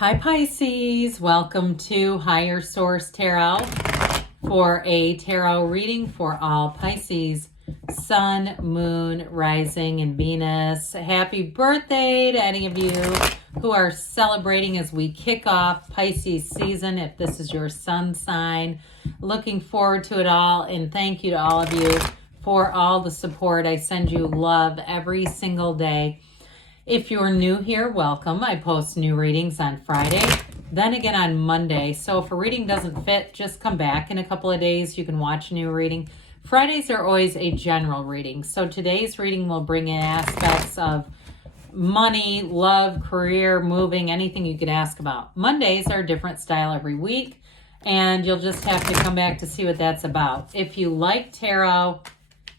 Hi Pisces, welcome to Higher Source Tarot for a tarot reading for all Pisces, Sun, Moon, Rising, and Venus. Happy birthday to any of you who are celebrating as we kick off Pisces season, if this is your sun sign. Looking forward to it all, and thank you to all of you for all the support. I send you love every single day. If you're new here, welcome. I post new readings on Friday, then again on Monday. So if a reading doesn't fit, just come back in a couple of days. You can watch a new reading. Fridays are always a general reading. So today's reading will bring in aspects of money, love, career, moving, anything you could ask about. Mondays are a different style every week, and you'll just have to come back to see what that's about. If you like tarot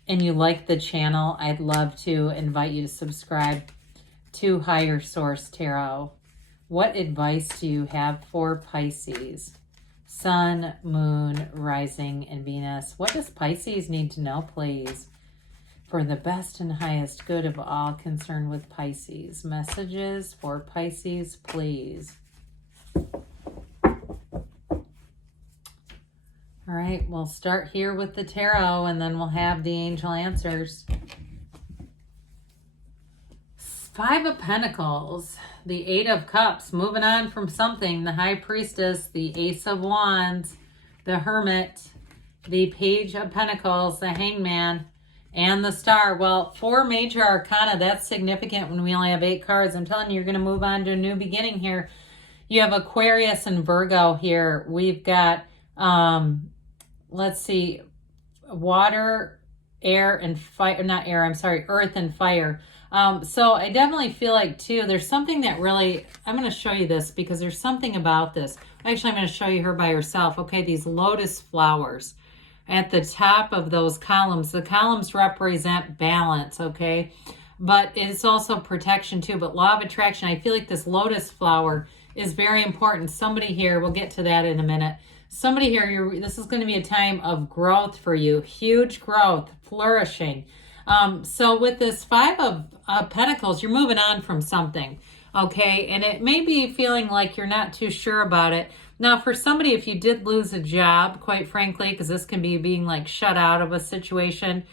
and you like the channel, I'd love to invite you to subscribe to Higher Source Tarot. What advice do you have for Pisces? Sun, Moon, Rising, and Venus. What does Pisces need to know, please, for the best and highest good of all concerned with Pisces? Messages for Pisces, please. All right, we'll start here with the tarot, and then we'll have the angel answers. Five of Pentacles, the Eight of Cups, moving on from something, the High Priestess, the Ace of Wands, the Hermit, the Page of Pentacles, the Hangman, and the Star. Well, 4 major arcana, that's significant when we only have 8 cards. I'm telling you, you're going to move on to a new beginning here. You have Aquarius and Virgo here. We've got, let's see, water, air, and fire, not air, I'm sorry, earth and fire. So I definitely feel like, too, there's something that really, I'm going to show you this because there's something about this. Actually, I'm going to show you her by herself. Okay, these lotus flowers at the top of those columns. The columns represent balance, okay? But it's also protection, too. But law of attraction, I feel like this lotus flower is very important. Somebody here, we'll get to that in a minute. Somebody here, this is going to be a time of growth for you. Huge growth, flourishing. So with this 5 of Pentacles, you're moving on from something, okay? And it may be feeling like you're not too sure about it. Now, for somebody, if you did lose a job, quite frankly, because this can be being like shut out of a situation,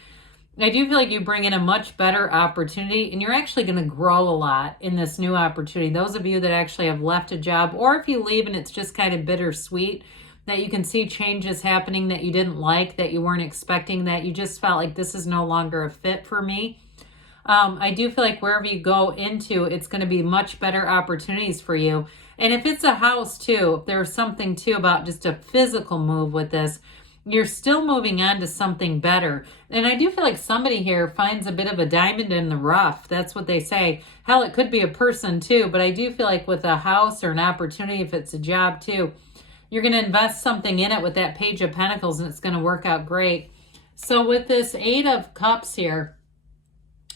I do feel like you bring in a much better opportunity, and you're actually going to grow a lot in this new opportunity. Those of you that actually have left a job, or if you leave and it's just kind of bittersweet, that you can see changes happening that you didn't like, that you weren't expecting, that you just felt like this is no longer a fit for me. I do feel like wherever you go into, it's going to be much better opportunities for you. And if it's a house too, if there's something too about just a physical move with this, you're still moving on to something better. And I do feel like somebody here finds a bit of a diamond in the rough. That's what they say. Hell, it could be a person too, but I do feel like with a house or an opportunity, if it's a job too, you're going to invest something in it with that Page of Pentacles, and it's going to work out great. So with this 8 of Cups here,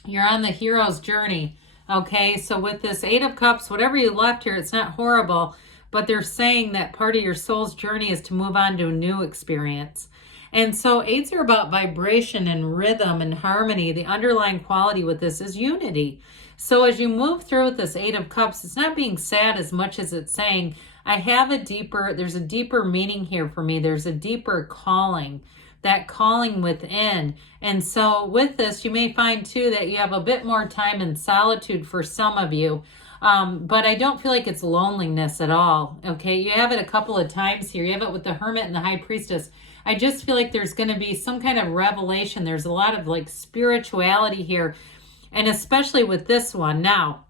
you're on the hero's journey, okay? So with this 8 of Cups, whatever you left here, it's not horrible, but they're saying that part of your soul's journey is to move on to a new experience. And so 8s are about vibration and rhythm and harmony. The underlying quality with this is unity. So as you move through with this 8 of Cups, it's not being sad as much as it's saying, there's a deeper meaning here for me. There's a deeper calling, that calling within. And so with this, you may find too that you have a bit more time in solitude for some of you. But I don't feel like it's loneliness at all. Okay. You have it a couple of times here. You have it with the Hermit and the High Priestess. I just feel like there's going to be some kind of revelation. There's a lot of like spirituality here. And especially with this one. Now,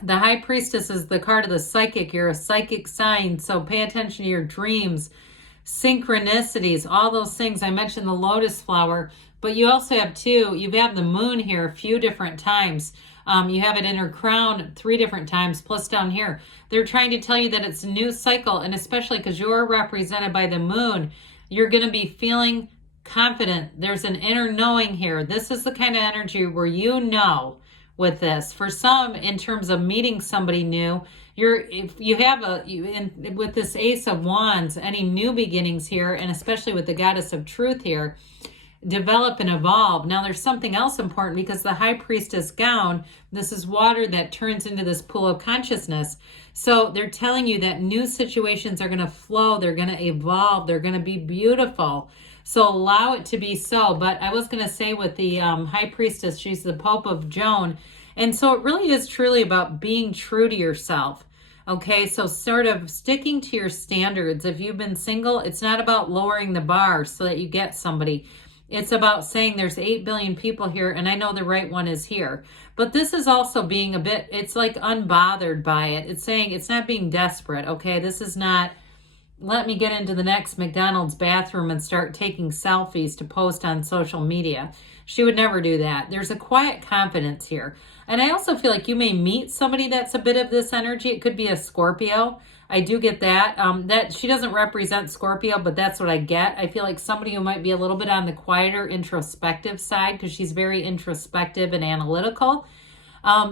the High Priestess is the card of the psychic. You're a psychic sign, so pay attention to your dreams, synchronicities, all those things. I mentioned the lotus flower, but you also have you have the moon here a few different times. You have it in her crown 3 different times, plus down here. They're trying to tell you that it's a new cycle, and especially because you're represented by the moon, you're going to be feeling confident. There's an inner knowing here. This is the kind of energy where you know with this. For some, in terms of meeting somebody new, with this Ace of Wands, any new beginnings here, and especially with the Goddess of Truth here, develop and evolve. Now there's something else important, because the High Priestess gown, this is water that turns into this pool of consciousness. So they're telling you that new situations are going to flow, they're going to evolve, they're going to be beautiful. So allow it to be so. But I was going to say with the High Priestess, she's the Pope of Joan. And so it really is truly about being true to yourself. Okay, so sort of sticking to your standards. If you've been single, it's not about lowering the bar so that you get somebody. It's about saying there's 8 billion people here and I know the right one is here. But this is also being a bit, it's like unbothered by it. It's saying it's not being desperate, okay? This is not, let me get into the next McDonald's bathroom and start taking selfies to post on social media. She would never do that. There's a quiet confidence here. And I also feel like you may meet somebody that's a bit of this energy. It could be a Scorpio. I do get that. That she doesn't represent Scorpio, but that's what I get. I feel like somebody who might be a little bit on the quieter, introspective side, because she's very introspective and analytical.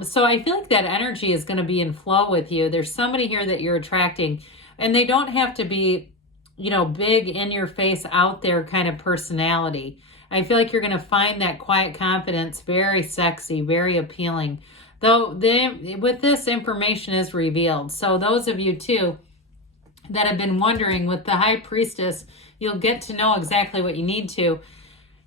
So I feel like that energy is going to be in flow with you. There's somebody here that you're attracting, and they don't have to be, you know, big, in your face, out there kind of personality. I feel like you're going to find that quiet confidence very sexy, very appealing. Though with this, information is revealed. So those of you too that have been wondering, with the High Priestess, you'll get to know exactly what you need to.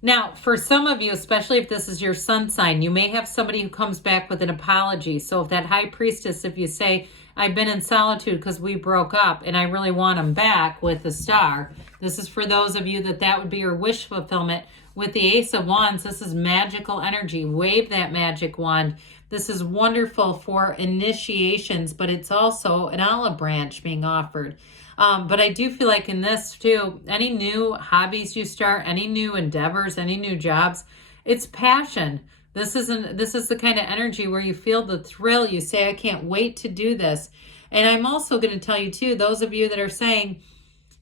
Now, for some of you, especially if this is your sun sign, you may have somebody who comes back with an apology. So if that High Priestess, if you say, I've been in solitude because we broke up and I really want him back, with the Star. This is for those of you that would be your wish fulfillment. With the Ace of Wands, this is magical energy. Wave that magic wand. This is wonderful for initiations, but it's also an olive branch being offered. But I do feel like in this too, any new hobbies you start, any new endeavors, any new jobs, it's passion. This is the kind of energy where you feel the thrill. You say, I can't wait to do this. And I'm also going to tell you too, those of you that are saying,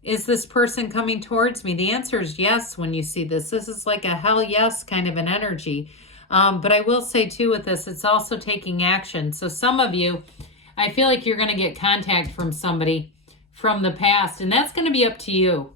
is this person coming towards me? The answer is yes when you see this. This is like a hell yes kind of an energy. But I will say too with this, it's also taking action. So some of you, I feel like you're going to get contact from somebody from the past, and that's going to be up to you.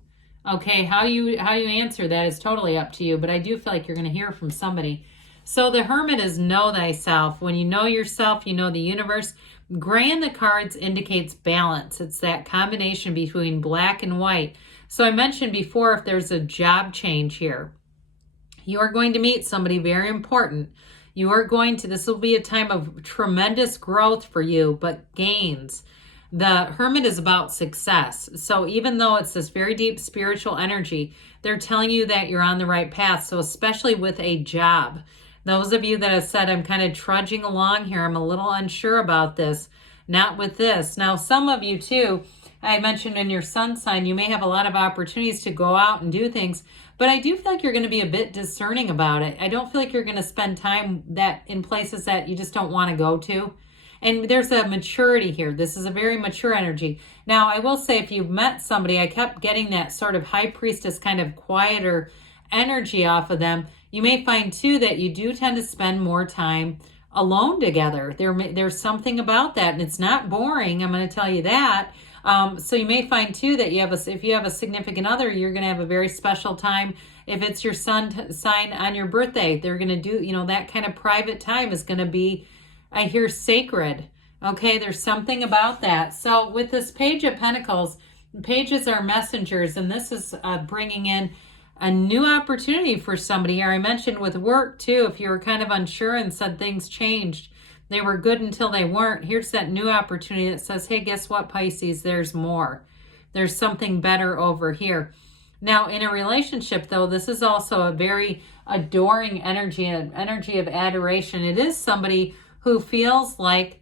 Okay, how you answer that is totally up to you, but I do feel like you're going to hear from somebody. So the Hermit is know thyself. When you know yourself, you know the universe. Gray in the cards indicates balance. It's that combination between black and white. So I mentioned before, if there's a job change here, you are going to meet somebody very important. This will be a time of tremendous growth for you, but gains. The Hermit is about success. So even though it's this very deep spiritual energy, they're telling you that you're on the right path. So especially with a job, those of you that have said, I'm kind of trudging along here, I'm a little unsure about this, not with this. Now, some of you too, I mentioned in your sun sign, you may have a lot of opportunities to go out and do things, but I do feel like you're going to be a bit discerning about it. I don't feel like you're going to spend time that in places that you just don't want to go to. And there's a maturity here. This is a very mature energy. Now, I will say, if you've met somebody, I kept getting that sort of High Priestess kind of quieter energy off of them. You may find too that you do tend to spend more time alone together. There's something about that, and it's not boring. I'm going to tell you that. So you may find too that if you have a significant other, you're going to have a very special time. If it's your sun sign on your birthday, they're going to do, that kind of private time is going to be, I hear, sacred. Okay, there's something about that. So with this Page of Pentacles, pages are messengers, and this is bringing in a new opportunity for somebody here. I mentioned with work too, if you were kind of unsure and said things changed, they were good until they weren't. Here's that new opportunity that says, hey, guess what, Pisces? There's more. There's something better over here. Now, in a relationship, though, this is also a very adoring energy, an energy of adoration. It is somebody who feels like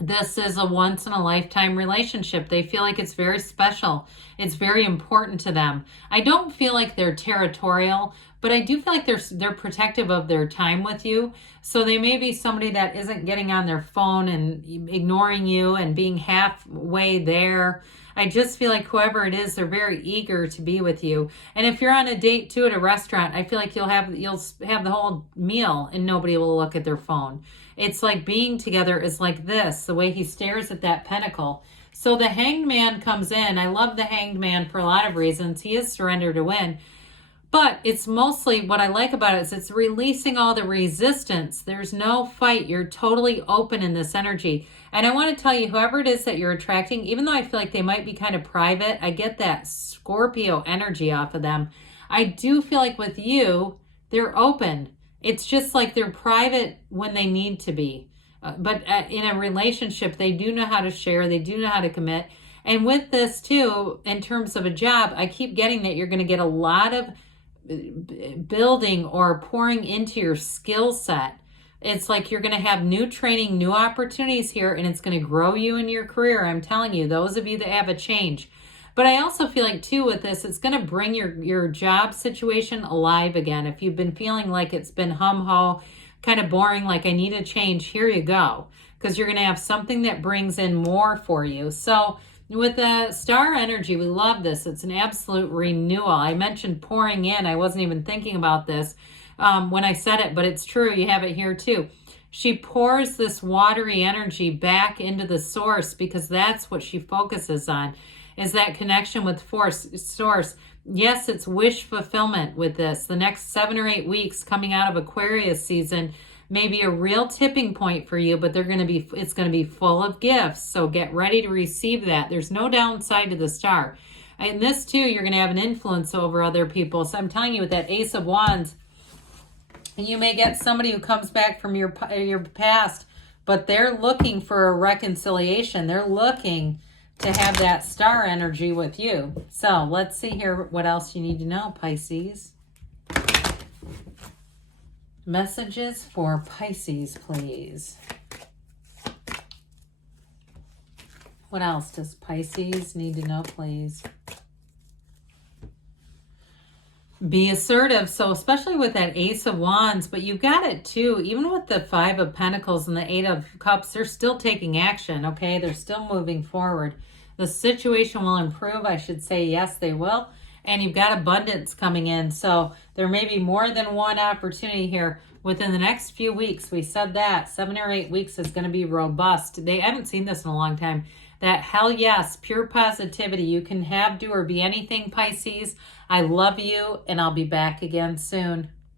this is a once-in-a-lifetime relationship. They feel like it's very special. It's very important to them. I don't feel like they're territorial, but I do feel like they're protective of their time with you. So they may be somebody that isn't getting on their phone and ignoring you and being halfway there. I just feel like whoever it is, they're very eager to be with you. And if you're on a date too at a restaurant, I feel like you'll have the whole meal and nobody will look at their phone. It's like being together is like this, the way he stares at that pentacle. So the Hanged Man comes in. I love the Hanged Man for a lot of reasons. He is surrender to win. But it's mostly, what I like about it is it's releasing all the resistance. There's no fight. You're totally open in this energy. And I want to tell you, whoever it is that you're attracting, even though I feel like they might be kind of private, I get that Scorpio energy off of them. I do feel like with you, they're open. It's just like they're private when they need to be. But in a relationship, they do know how to share. They do know how to commit. And with this too, in terms of a job, I keep getting that you're going to get a lot of building or pouring into your skill set. It's like you're going to have new training, new opportunities here, and it's going to grow you in your career. I'm telling you, those of you that have a change. But I also feel like too with this, it's going to bring your job situation alive again. If you've been feeling like it's been hum-ho, kind of boring, like I need a change, here you go. Because you're going to have something that brings in more for you. So with the star energy, we love this. It's an absolute renewal. I mentioned pouring in. I wasn't even thinking about this when I said it, but it's true. You have it here too. She pours this watery energy back into the source because that's what she focuses on, is that connection with source. Yes, it's wish fulfillment with this. The next 7 or 8 weeks coming out of Aquarius season may be a real tipping point for you, but it's going to be full of gifts. So get ready to receive that. There's no downside to the star. And this too, you're going to have an influence over other people. So I'm telling you, with that Ace of Wands, you may get somebody who comes back from your past, but they're looking for a reconciliation. They're looking to have that star energy with you. So let's see here what else you need to know, Pisces. Messages for Pisces, please. What else does Pisces need to know, please? Be assertive. So especially with that Ace of Wands, but you've got it too. Even with the Five of Pentacles and the Eight of Cups, they're still taking action, okay? They're still moving forward. The situation will improve. I should say, yes, they will. And you've got abundance coming in. So there may be more than one opportunity here within the next few weeks. We said that 7 or 8 weeks is going to be robust. They haven't seen this in a long time. That hell yes, pure positivity. You can have, do, or be anything, Pisces. I love you, and I'll be back again soon.